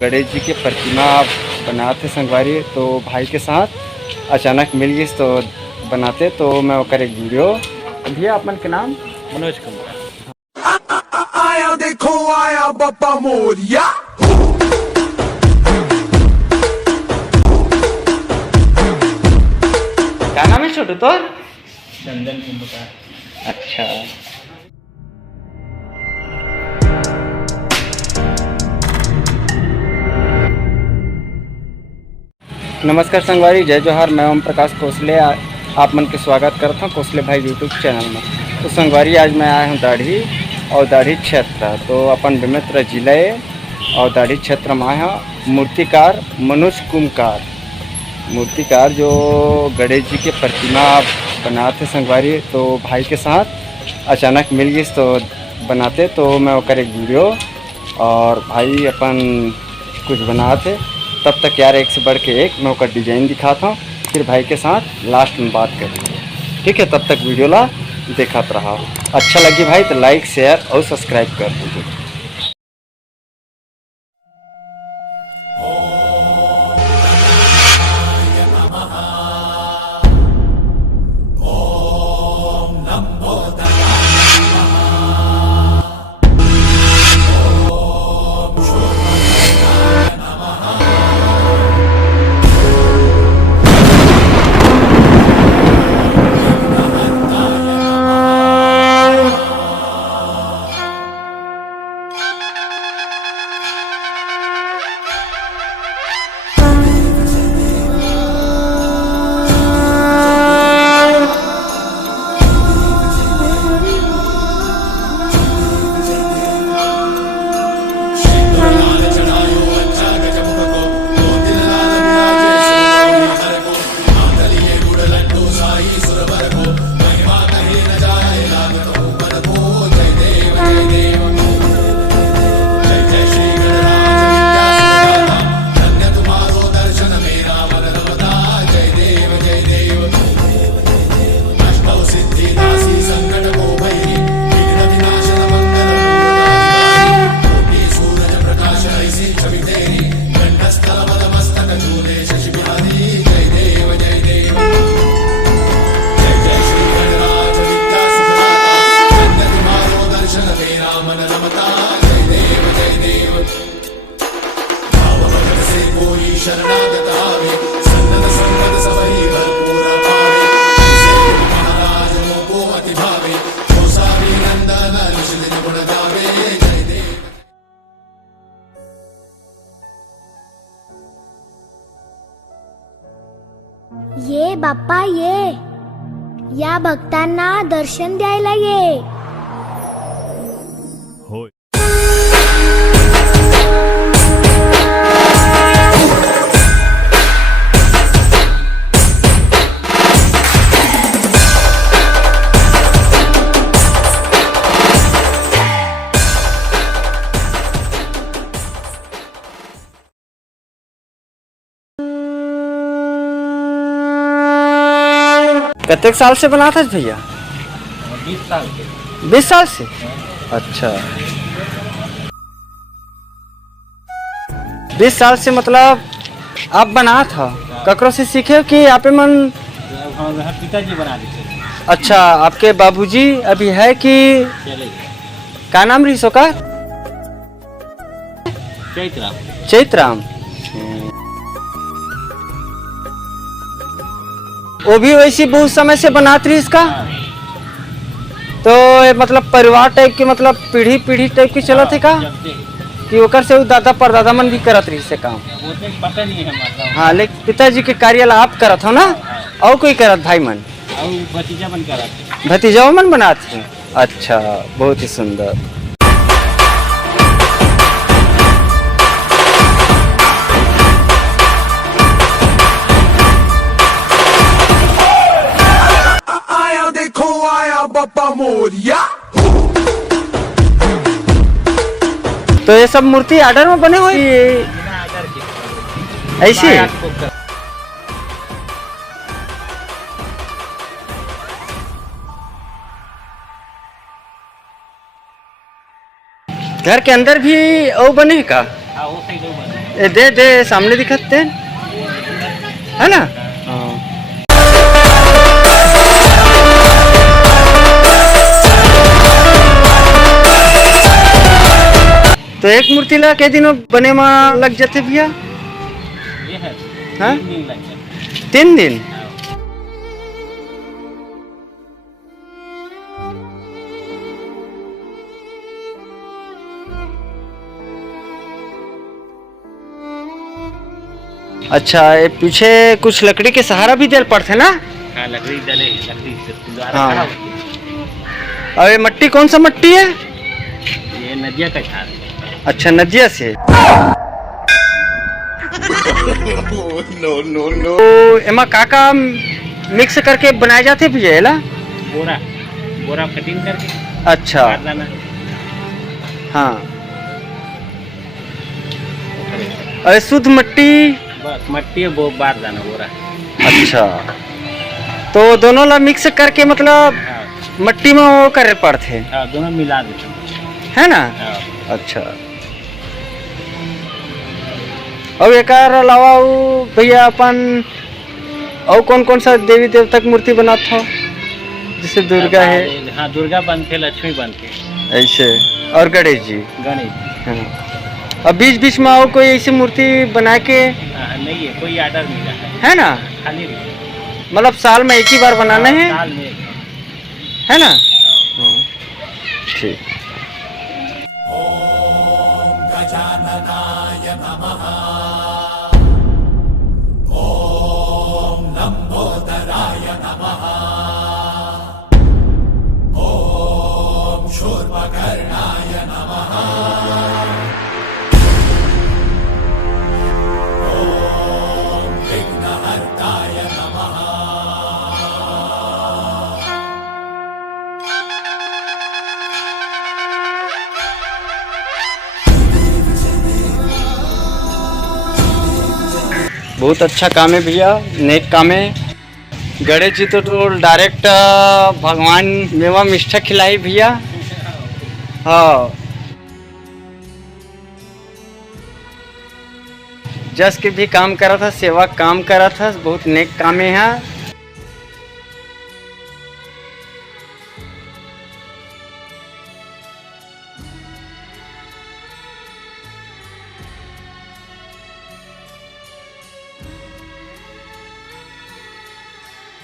गणेश जी की प्रतिमा बनाते संगवारी तो भाई के साथ अचानक मिल गई तो बनाते तो मैं ओकर एक वीडियो। भैया अपन के नाम? मनोज कुमार। आया देखो आया बाबा मोरिया। क्या नाम है छोटू तो? चंदन कुमार। अच्छा, नमस्कार संगवारी, जय जोहार। मैं ओम प्रकाश कोसले आप मन के स्वागत करता हूँ कोसले भाई यूट्यूब चैनल में। तो संगवारी आज मैं आया हूँ दाढ़ी और दाढ़ी क्षेत्र, तो अपन बेमेतरा जिले और दाढ़ी क्षेत्र में आया हूँ। मूर्तिकार मनोज कुमार, मूर्तिकार जो गणेश जी की प्रतिमा बनाते संगवारी तो भाई के साथ अचानक मिल गई तो बनाते तो मैं ओकर एक वीडियो और भाई अपन कुछ बनाते। तब तक यार एक से बढ़ के एक मैं ओकर डिजाइन दिखाता हूँ, फिर भाई के साथ लास्ट में बात करेंगे, ठीक है? तब तक वीडियो ला देखते रहा। अच्छा लगी भाई तो लाइक शेयर और सब्सक्राइब कर दीजिए। शरणागत आवे सन्नत संपद सबही भरपूर पावे महाराज को अति भावे गोसावी नंदन निशिदिन गुण गावे जय देव। ये बाप्पा ये या भक्तांना दर्शन द्यायला ये। कितने साल से बनाता है भैया? 20 साल के। 20 साल से? अच्छा, 20 साल से मतलब आप बना था ककरो से सीखे कि आप मन? पिताजी बना देते। अच्छा, आपके बाबूजी अभी है कि क्या नाम रही सो का? चैतराम। चैतराम। वो भी वैसी बहुत समय से बनाती रही इसका। तो मतलब परिवार टाइप की, मतलब पीढ़ी पीढ़ी टाइप की चलत है का कि ओकर से दादा परदादा मन भी करत रही से काम? वो तो पता नहीं है मतलब। हाँ, लेकिन पिताजी के कार्य आप करत हो ना? और कोई करत भाई मन? और भतीजा बन कर भतीजा मन बनाते हैं। अच्छा, बहुत ही सुंदर। देखो आया बाबा मोरिया। तो ये सब मूर्ति आर्डर में बने हुए ऐसी? घर के अंदर भी ओ बने का? हाँ, वो सही बने। ए दे दे सामने दिखते है ना। हाँ। तो एक मूर्ति ला के दिनों बने में लग जाते भैया। ये है हाँ? 3 दिन लग जाते 3 दिन। हाँ। अच्छा ये पीछे कुछ लकड़ी के सहारा भी देल पड़ते ना। हाँ, लकड़ी डले लकड़ी से द्वारा हाँ। खड़ा होती है। और ये मट्टी कौन सा मट्टी है। ये नदिया का झाड़ है। अच्छा नदिया से। तो एमा काका मिक्स करके बनाए जाते भैया है ना। बोरा बोरा कटिंग करके अच्छा काट देना। हाँ। और शुद्ध मट्टी। बस मट्टी वो बार देना बोरा। अच्छा तो दोनों ला मिक्स करके मतलब हाँ, मट्टी में वो करे पड़ते हाँ, दोनों मिला देते है ना। हाँ। अच्छा और एक अलावा वो भैया अपन और कौन कौन सा देवी देवता की मूर्ति बनाता हो जैसे दुर्गा है। हाँ, दुर्गा बनते, लक्ष्मी बनते, ऐसे और गणेश जी। गणेश जी। हाँ। और बीच बीच में और कोई ऐसी मूर्ति बना के हाँ, नहीं है कोई आर्डर मिला है ना। खाली मतलब साल में एक ही बार बनाना है साल में एक। है ना। हाँ, ठीक। गजाननाय नमः ॐ लंबोदराय नमः ॐ शूर्पकर्णाय नमः ॐ विघ्नहर्ताय नमः बहुत अच्छा काम है भैया, नेक काम है। गणेश जी तो डायरेक्ट भगवान मेवा मिष्ठा खिलाई भैया। हाँ जस के भी काम करा था, सेवा काम करा था, बहुत नेक काम है यहाँ।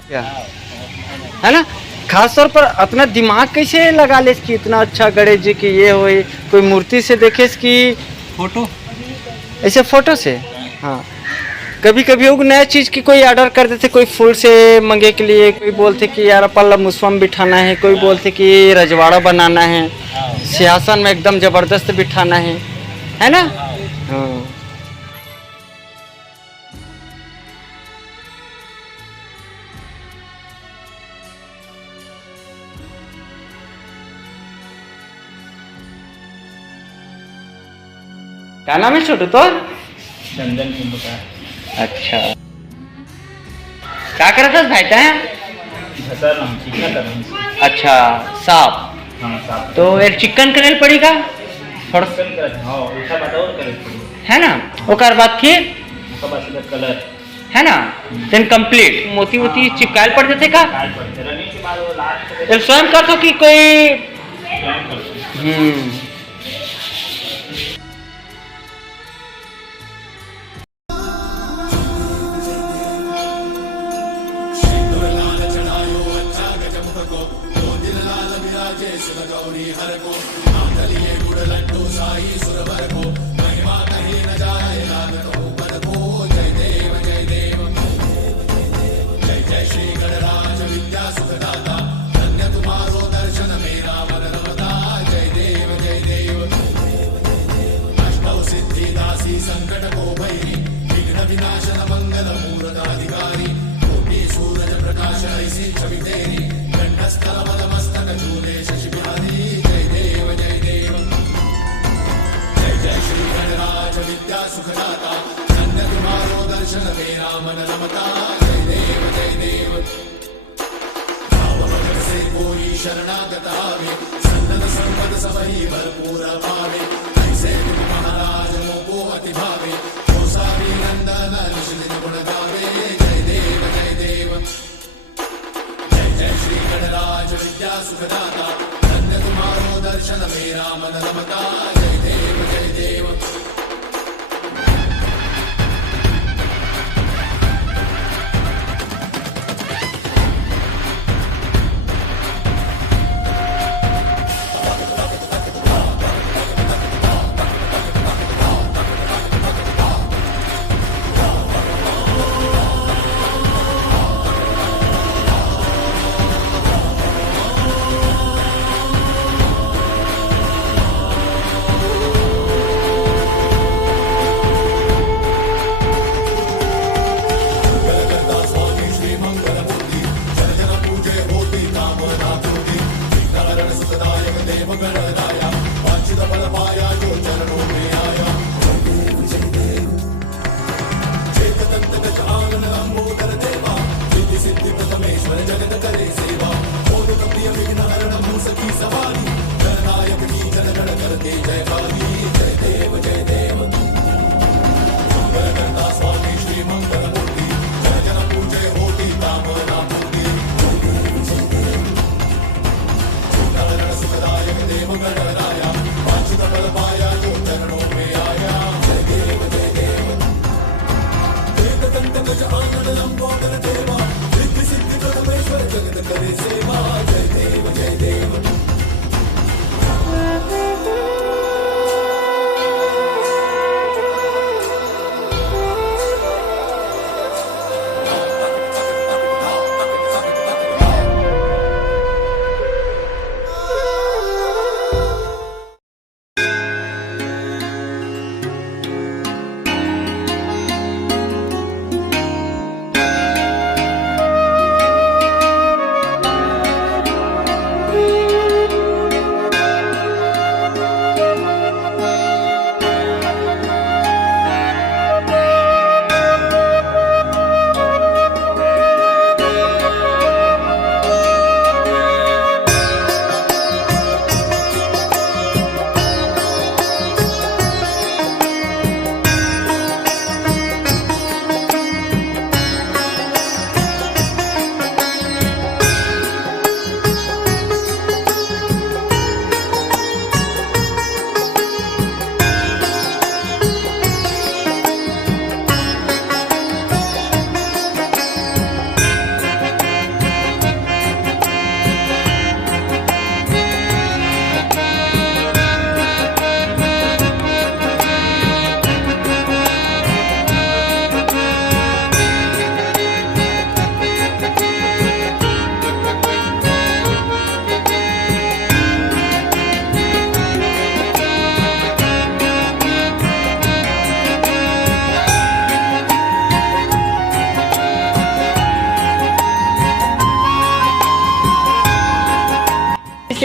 क्या है ना। खास तौर पर अपना दिमाग कैसे लगा ले कि इतना अच्छा गणेश जी की ये हो, कोई मूर्ति से देखे कि फोटो ऐसे फोटो से। हाँ कभी कभी वो नया चीज की कोई ऑर्डर कर देते, कोई फूल से मंगे के लिए, कोई बोलते कि यार पल्लव मुस्वम बिठाना है, कोई बोलते कि रजवाड़ा बनाना है, सिंहासन में एकदम जबरदस्त बिठाना है ना। हाँ क्या नाम है छोटू तो। चंदन कुंभ का अच्छा क्या कर रहा था भाई है। घसर रहा हूँ, चिकन कर रहा हूँ। अच्छा साफ। हाँ, साफ तो यार चिकन करेल पड़ेगा थोड़ा चिकन कर। हाँ, उसका बाद और करे थोड़ी। है ना। ओकर बाद फिर उसका बाद सीधा कलर है ना देन कंप्लीट मोती वोती चिपकायल पड़ जाते का। काट पड़ते रनिंग के बाद वो लास्ट ये स्वयं कर तो कि कोई स्वयं करते हैं। सिंदूरलाल चढ़ायो अच्छा गजमुख को, दो दिन लाल विराजे सुध गौरी हर को, नाथलिए गुड़ लड्डू साई सुरभर को, महिमा कही न जाए लागत ऊपर को। जय देव जय देव जय जय श्री गणराज विद्या सुखदाता, धन्य तुम्हारो दर्शन मेरा मन रमता। जय देव जय देव अष्टौ सिद्धि दासी संकट को भैरी, विघ्न विनाशन मंगल मूर्त अधिकारी, सूरज प्रकाश ऐसी छवि तेरी, कंठस्थल मदमस्तक झूले शशि बिहारी। जय देव जय देव जय जय श्री गणराज विद्या सुखदाता, धन्य तुम्हारो दर्शन मेरा मन रमता। जय देव जय देव भाव भजन से कोई शरणागत आवे, सन्नत संपद सबही भरपूर पावे, ऐसे तुम महाराज मोको अति भावे। नंदन निशिदिन गुण गावे जय देव जय देव। जय जय श्री गणराज विद्या सुखदाता धन्य तुम्हारो दर्शन मेरा मन रमता जय देव जय देव।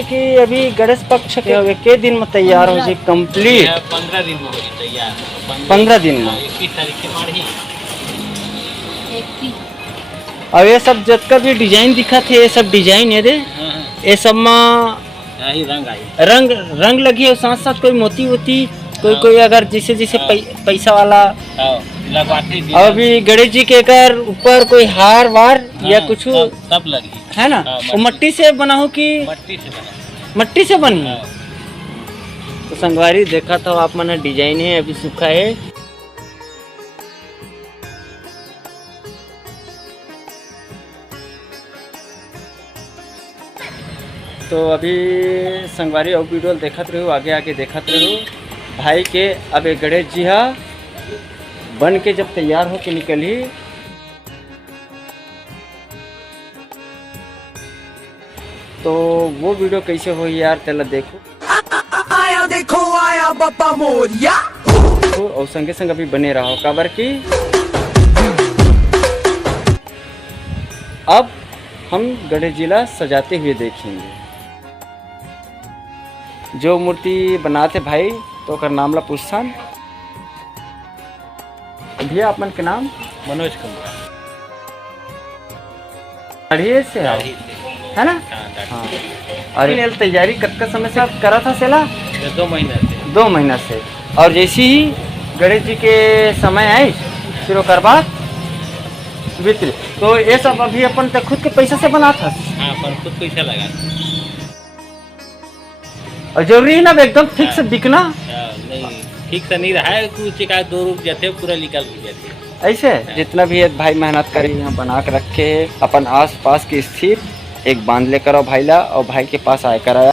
कि अभी गणेश पक्ष के दिन में तैयार हो जाए कंप्लीट? 15 दिन में हो जाए तैयार। 15 दिन में 21 तारीख के मार ही। और ये सब जितना भी डिजाइन दिखा थे ये सब डिजाइन है दे ये सब में यही रंग आई रंग रंग लगी है साथ साथ कोई मोती वोती कोई अगर जैसे जैसे पैसा वाला लगवाते और अभी गणेश जी के कर ऊपर कोई हार वार या कुछ सब लगी है ना? वो मट्टी से बना हो कि मट्टी से बनी है? तो संगवारी देखा था आप मन डिजाइन है अभी सूखा है। तो अभी संगवारी और वीडियो देखत रहो आगे आगे देखत रहो भाई के। अब गणेश जी हा बन के जब तैयार हो के निकली तो वो वीडियो कैसे हो यार तेला देखो। आया देखो आया बाबा मोरिया और संगे संग अभी बने रहो काबर की अब हम गणेश जी ला सजाते हुए देखेंगे। जो मूर्ति बनाते भाई तो कर नाम ला पूछसान भैया अपन के नाम? मनोज कुमार। दाढ़ी से आओ है ना? हाँ। और इन तैयारी कब समय से आप करा था सेला? 2 महीना से। 2 महीना से। और जैसे ही गणेश जी के समय आए फिर ओकर बाद बिक्री। तो ये सब अभी अपन ते खुद के पैसा से बना था हाँ पर खुद पैसा लगा। और जरूरी है ना एकदम ठीक से बिकना। नहीं ठीक से नहीं रहा है, कुछ एक आध 2 रुक जाते पूरा निकल भी जाते। ऐसे जितना भी एक भाई मेहनत करी यहाँ बना के रखे अपन आस पास की स्थित एक बांध लेकर आओ भाई ला, और भाई के पास आकर आया।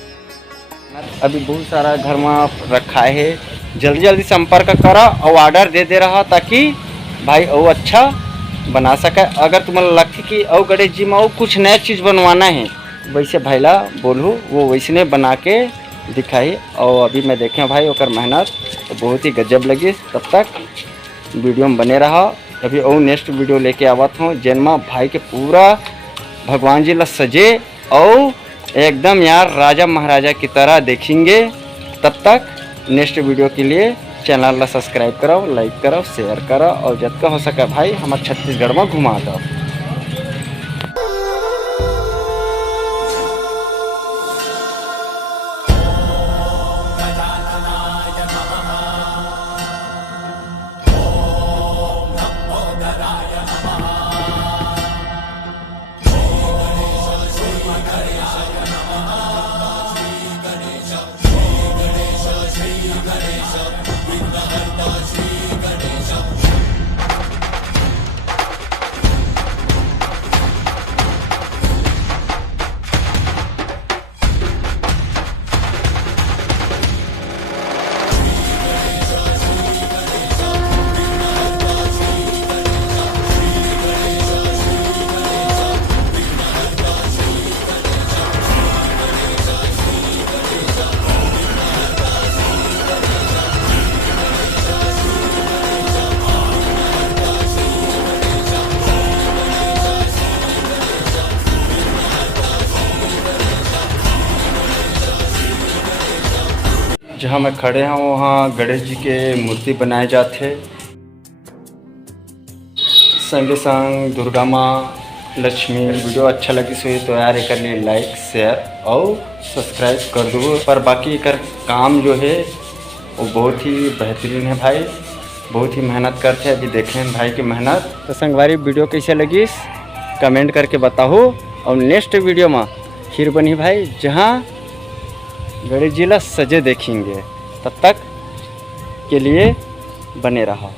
अभी बहुत सारा घर में रखा है, जल्दी जल्दी संपर्क करा और ऑर्डर दे रहा ताकि भाई और अच्छा बना सके। अगर तुम्हें लगती कि और गणेश जी में और कुछ नया चीज़ बनवाना है वैसे भाई ला बोलूँ, वो वैसने बना के दिखाई। और अभी मैं देखें भाई ओकर मेहनत तो बहुत ही गजब लगी। तब तक वीडियो में बने रहा, अभी और नेक्स्ट वीडियो लेके आवत हूँ जिनमें भाई के पूरा भगवान जी ला सजे और एकदम यार राजा महाराजा की तरह देखेंगे। तब तक नेक्स्ट वीडियो के लिए चैनल ला सब्सक्राइब करो, लाइक करो, शेयर करो और जितना हो सके भाई हमारे छत्तीसगढ़ में घुमा दो। जहाँ मैं खड़े हैं वहाँ गणेश जी के मूर्ति बनाए जाते, संगे संग दुर्गा माँ, लक्ष्मी। वीडियो अच्छा लगी सो तो यार एक लाइक शेयर और सब्सक्राइब कर दो। पर बाकी कर काम जो है वो बहुत ही बेहतरीन है भाई, बहुत ही मेहनत करते हैं। अभी देखें भाई की मेहनत। तो संगवारी वीडियो कैसे लगी कमेंट करके बताओ, और नेक्स्ट वीडियो में फिर बनी भाई जहाँ गणेश जी ला सजे देखेंगे। तब तक के लिए बने रहो।